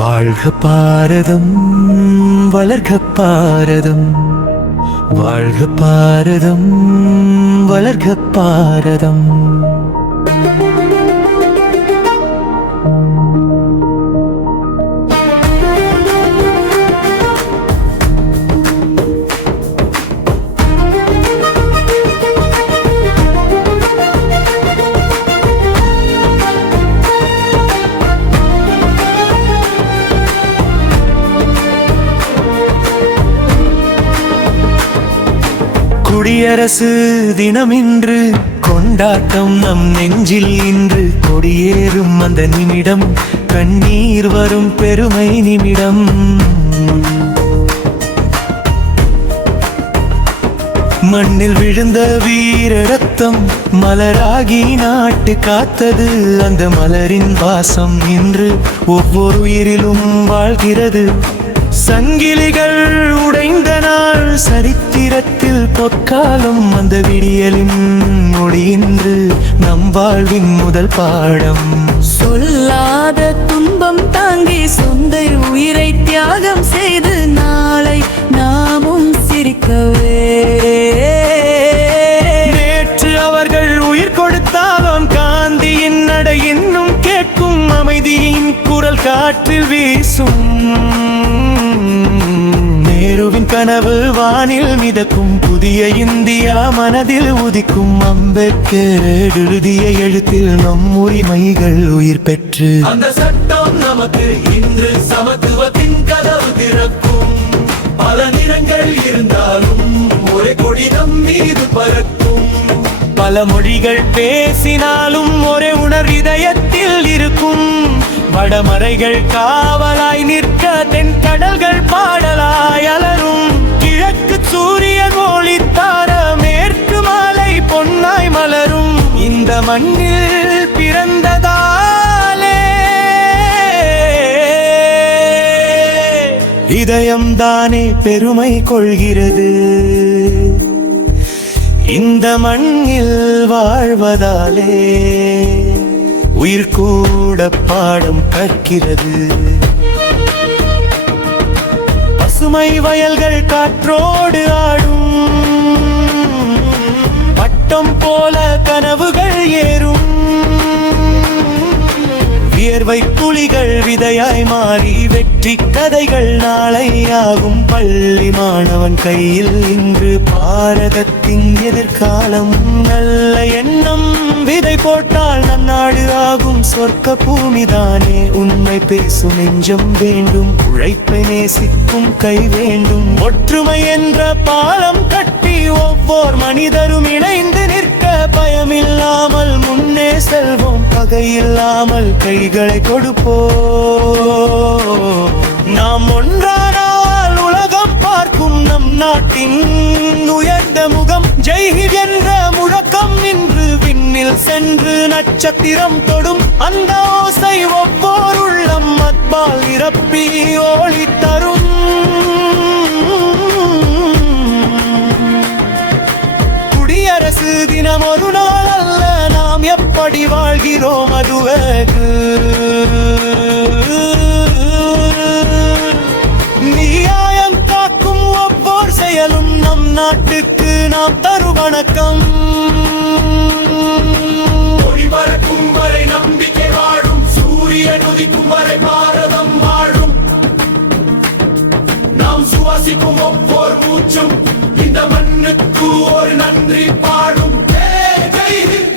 வாழ்க பாரதம், வளர்க பாரதம், வாழ்க பாரதம், வளர்க பாரதம். குடியரசு தினம் இன்று கொண்டாட்டம் நம் நெஞ்சில் இன்று கொடியேறும் அந்த நிமிடம் கண்ணீர் வரும் பெருமை நிமிடம். மண்ணில் விழுந்த வீர ரத்தம் மலராகி நாட்டு காத்தது. அந்த மலரின் வாசம் இன்று ஒவ்வொரு உயிரிலும் வாழ்கிறது. சங்கிலிகள் உடைந்த நாள் சரித்திரத்தில் பொற்காலம். அந்த விடியலின் மொழி இன்று நம் வாழ்வின் முதல் பாடம். சொல்லாத துன்பம் தாங்கி சொந்த உயிரை தியாகம் செய்து நாளை நாமும் சிரிக்கவே. நேற்று அவர்கள் உயிர் கொடுத்தாலும் காந்தியின் நடை இன்னும் கேட்கும். அமைதியின் குரல் காற்றில் வீசும். நேருவின் கனவு வானில் மிதக்கும். புதிய இந்தியா மனதில் உதிக்கும். அம்பேத்கர் எழுதிய எழுத்தில் நம் உரிமைகள் உயிர் பெற்று அந்த சட்டம் நமக்கு இன்று சமத்துவத்தின் கதவு திறக்கும். பல நிறங்கள் இருந்தாலும் ஒரே கொடி நம் மீது பறக்கும். பல மொழிகள் பேசினாலும் ஒரே உணர்வு இதயத்தில் இருக்கும். வடமறைகள் காவலாய் நிற்க தென் கடல்கள் பாடலாய் அலரும். கிழக்கு சூரியன் ஒளித்தார மேற்கு மாலை பொன்னாய் மலரும். இந்த மண்ணில் பிறந்ததாலே இதயம்தானே பெருமை கொள்கிறது. இந்த மண்ணில் வாழ்வதாலே உயிர் கூட பாடம் கற்கிறது. பசுமை வயல்கள் காற்றோடு ஆடும். பட்டம் போல கனவுகள் ஏறும். வியர்வை துளிகள் விதையாய் மாறி வெற்றி கதைகள் நாளை ஆகும். பள்ளி மாணவன் கையில் இன்று பாரதத்தின் எதிர்காலம். நல்ல எண்ணம் விதை போட்டால் நன்னாடு ஆகும். சொர்க்க பூமிதானே உண்மை பேசும் நெஞ்சம் வேண்டும். உழைப்பை நேசிக்கும் கை வேண்டும். ஒற்றுமை என்ற பாலம் கட்டி ஒவ்வொரு மனிதரும் இணைந்து நிற்க பயமில்லாமல் முன்னே செல்வோம். பகையில்லாமல் கைகளை கொடுப்போ. நாம் ஒன்றானால் உலகம் பார்க்கும். நம் நாட்டின் உயர்ந்த முகம் ஜெய்ஹிந்த் என்ற முழக்கம் நின்று விண்ணில் சென்று நட்சத்திரம் தொடும். அந்த ஓசை ஒவ்வொரு உள்ளம் அன்பால் நிரப்பி ஒளி தரும். குடியரசு தினம் ஒரு நாள் அல்ல, நாம் எப்படி வாழ்கிறோம் அதுவகு. நியாயம் காக்கும் ஒவ்வொரு செயலும் நம் நாட்டுக்கு நாம் தரும் வணக்கம். ஒளி பறக்கும் வரை நம்பிக்கை வாழும். சூரியன் உதிக்கும் வரை பாரதம் வாழும். நாம் சுவாசிக்கும் ஒவ்வொரு மூச்சும் இந்த மண்ணுக்கு ஒரு நன்றி பாடும். ஜெய் ஹிந்த்.